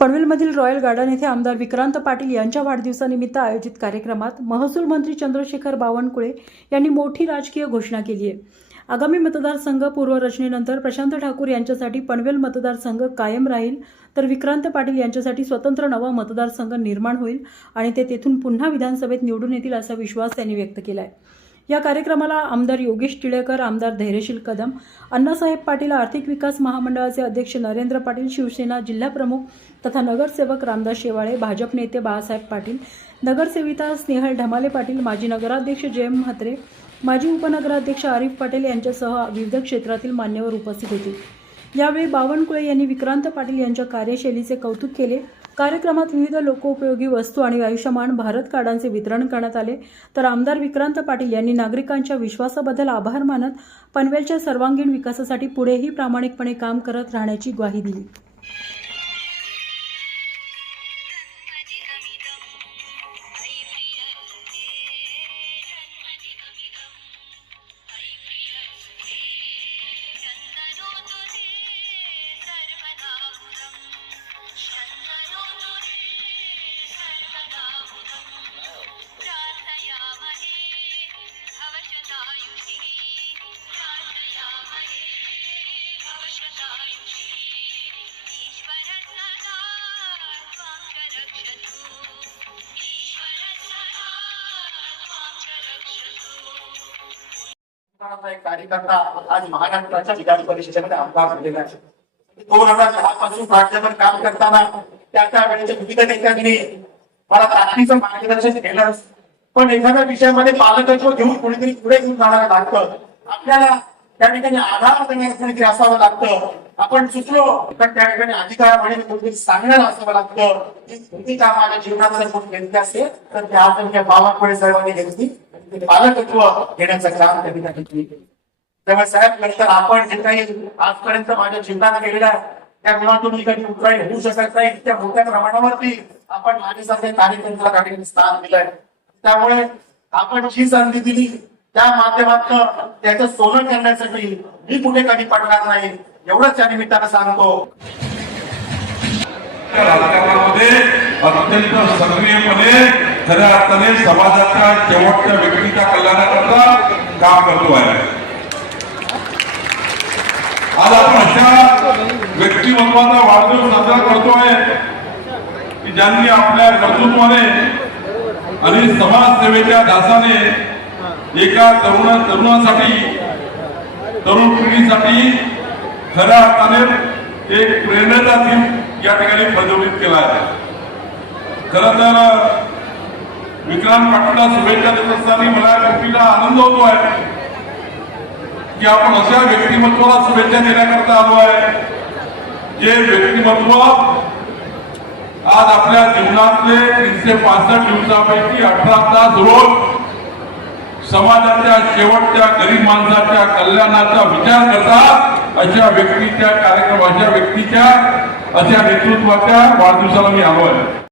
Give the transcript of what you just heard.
पनवेलमधील royal garden येथे आमदार विक्रांत पाटील यांच्या वाढदिवसानिमित्त आयोजित कार्यक्रमात महसूल मंत्री चंद्रशेखर बावनकुळे यांनी मोठी राजकीय घोषणा केली आहे। आगामी मतदारसंघ पूर्वरचनेनंतर प्रशांत ठाकूर यांच्यासाठी पनवेल मतदारसंघ कायम राहील, तर विक्रांत पाटील यांच्यासाठी स्वतंत्र नवा मतदारसंघ निर्माण होईल आणि ते तेथून पुन्हा विधानसभेत निवडून येतील असा विश्वास त्यांनी व्यक्त केला आहे। या कार्यक्रमाला आमदार योगेश टिळेकर, आमदार धैर्यशील कदम, अण्णासाहेब पाटील, आर्थिक विकास महामंडळाचे अध्यक्ष नरेंद्र पाटील, शिवसेना जिल्हा प्रमुख तथा नगरसेवक रामदास शेवाळे, भाजप नेते बाळासाहेब पाटील, नगरसेविका स्नेहल ढमाले पाटील, माजी नगराध्यक्ष जयम म्हात्रे, माजी उपनगराध्यक्ष आरिफ पटेल यांच्यासह विविध क्षेत्रातील मान्यवर उपस्थित होते। यावेळी बावनकुळे यांनी विक्रांत पाटील यांच्या कार्यशैलीचे कौतुक केले। कार्यक्रमात विविध लोकोपयोगी वस्तू आणि आयुष्यमान भारत कार्डांचे वितरण करण्यात आले, तर आमदार विक्रांत पाटील यांनी नागरिकांच्या विश्वासाबद्दल आभार मानत पनवेलच्या सर्वांगीण विकासासाठी पुढेही प्रामाणिकपणे काम करत राहण्याची ग्वाही दिली। एक कार्यकर्ता आज महाराष्ट्राच्या विधान परिषदेमध्ये आमदार झालेला आहे। 2010 पासून राज्यभर काम करताना त्या वेळेच्या विविध नेत्यांनी मला ताकदीचं मार्गदर्शन केलं, पण एखाद्या विषयामध्ये पालकत्व घेऊन कोणीतरी पुढे घेऊन जाणारं लागतं। आपल्याला त्या ठिकाणी आधार देण्यास कोणीतरी असावं लागतं। आपण चुकलो तर त्या ठिकाणी अधिकार म्हणून कोणीतरी सांगणारं असावं लागतं। ही भूमिका माझ्या जीवनात जर कोणी घेतली असेल तर त्या आज बावनकुळे साहेबांनी घेतली, पालकत्व घेण्याचं काम त्यांनी घेतली। तेव्हा साहेब नंतर आपण जे काही आजपर्यंत माझ्या जीवनात केलेलं आहे त्या गुणातून मी कधी उतराई होऊ शकत नाही, त्या मोठ्या प्रमाणावरती आपण माझ्यासारख्या कार्यकर्त्याला काही स्थान दिलंय। त्यामुळे आपण जी संधी दिली त्या माध्यमातून त्याचं सोनं करण्यासाठी मी कुठे कधी पडणार नाही, एवढंच या निमित्तानं सांगतो। राजकारणामध्ये अत्यंत सक्रियपणे खऱ्या अर्थाने समाजाच्या शेवटच्या व्यक्तीच्या कल्याणाकरता काम करतो आहे। आज आपण अशा व्यक्तिमत्वाचा वाढदिवस साजरा करतोय की ज्यांनी आपल्या कर्तृत्वाने आणि समाजसेवेच्या ध्यासाने एका तरुणासाठी, तरुण पिढीसाठी खऱ्या अर्थाने एक प्रेरणेचा दिन या ठिकाणी प्रज्वलित केला आहे। खरं तर विक्रांत पाटीलला शुभेच्छा देत असताना मला गोष्टीला आनंद होतो आहे की आपण अशा व्यक्तिमत्वाला शुभेच्छा देण्याकरता आलो आहे जे व्यक्तिमत्व आज आपल्या जीवनातले 365 दिवसापैकी 18 तास रोज समाजाच्या शेवटच्या गरीब माणसाच्या कल्याणाचा विचार करतात। अशा व्यक्तीच्या कार्यक्रम, अशा व्यक्तीच्या, अशा नेतृत्वाच्या वाढदिवसाला मी आलो आहे।